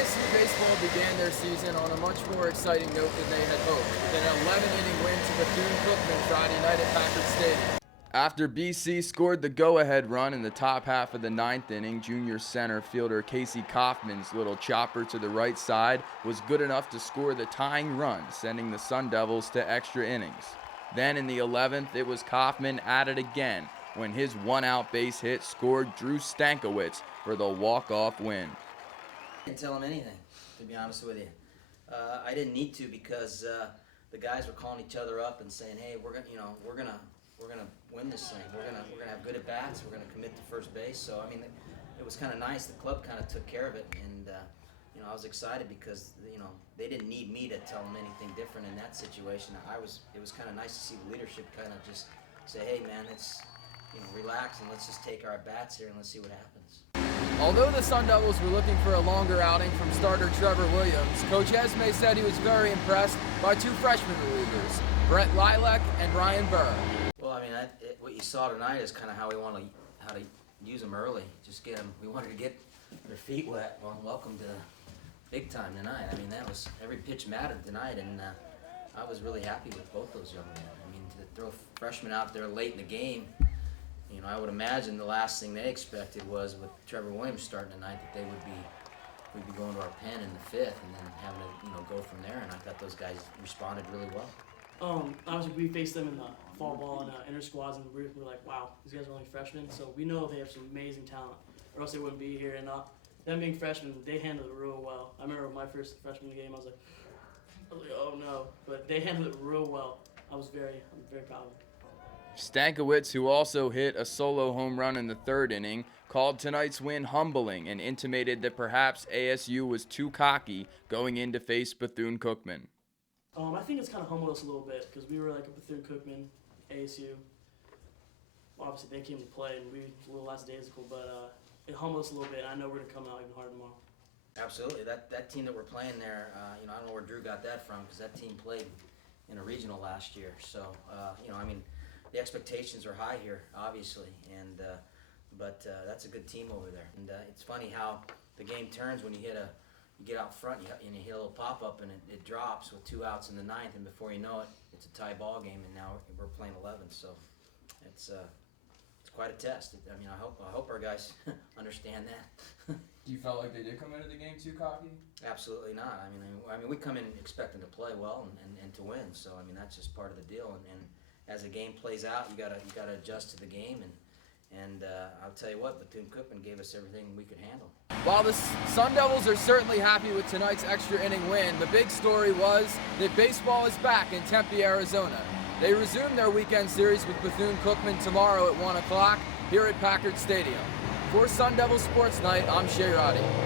ASU baseball began their season on a much more exciting note than they had hoped, with an 11-inning win to Bethune Cookman Friday night at Packard Stadium. After BC scored the go-ahead run in the top half of the ninth inning, junior center fielder Casey Kaufman's little chopper to the right side was good enough to score the tying run, sending the Sun Devils to extra innings. Then in the 11th, it was Kaufman at it again when his one-out base hit scored Drew Stankiewicz for the walk-off win. I didn't tell him anything, to be honest with you. I didn't need to because the guys were calling each other up and saying, "Hey, we're gonna win this thing. We're gonna have good at bats. We're gonna commit to first base." So I mean, it was kind of nice. The club kind of took care of it, and I was excited because they didn't need me to tell them anything different in that situation. It was kind of nice to see the leadership kind of just say, "Hey, man, let's relax and let's just take our at bats here and let's see what happens." Although the Sun Devils were looking for a longer outing from starter Trevor Williams, Coach Esme said he was very impressed by two freshman relievers, Brett Lilac and Ryan Burr. Well, I mean, what you saw tonight is kind of how to use them early. Just get them. We wanted to get their feet wet. Well, welcome to big time tonight. I mean, that was every pitch mattered tonight, and I was really happy with both those young men. I mean, to throw freshmen out there late in the game. I would imagine the last thing they expected was with Trevor Williams starting tonight that we'd be going to our pen in the fifth and then having to go from there. And I thought those guys responded really well. Obviously we faced them in the fall ball and inter squads, and we were like, wow, these guys are only freshmen, so we know they have some amazing talent, or else they wouldn't be here. And them being freshmen, they handled it real well. I remember my first freshman game, I was like, oh no, but they handled it real well. I'm very proud of them. Stankiewicz, who also hit a solo home run in the third inning, called tonight's win humbling and intimated that perhaps ASU was too cocky going in to face Bethune Cookman. I think it's kind of humbled us a little bit because we were like a Bethune Cookman, ASU. Obviously, they came to play and we were a little less daisical, but it humbled us a little bit. I know we're going to come out even harder tomorrow. Absolutely. That team that we're playing there, I don't know where Drew got that from because that team played in a regional last year. So, the expectations are high here, obviously, but that's a good team over there. And it's funny how the game turns when you get out front and you hit a little pop-up and it drops with 2 outs in the ninth, and before you know it, it's a tie ball game, and now we're playing 11. So it's quite a test. I mean, I hope our guys understand that. Do you felt like they did come into the game too cocky? Absolutely not. I mean, we come in expecting to play well and to win. So I mean, that's just part of the deal. And as the game plays out, you gotta adjust to the game, and I'll tell you what, Bethune Cookman gave us everything we could handle. While the Sun Devils are certainly happy with tonight's extra inning win, the big story was that baseball is back in Tempe, Arizona. They resume their weekend series with Bethune Cookman tomorrow at 1 o'clock here at Packard Stadium. For Sun Devil Sports Night, I'm Shay, Roddy.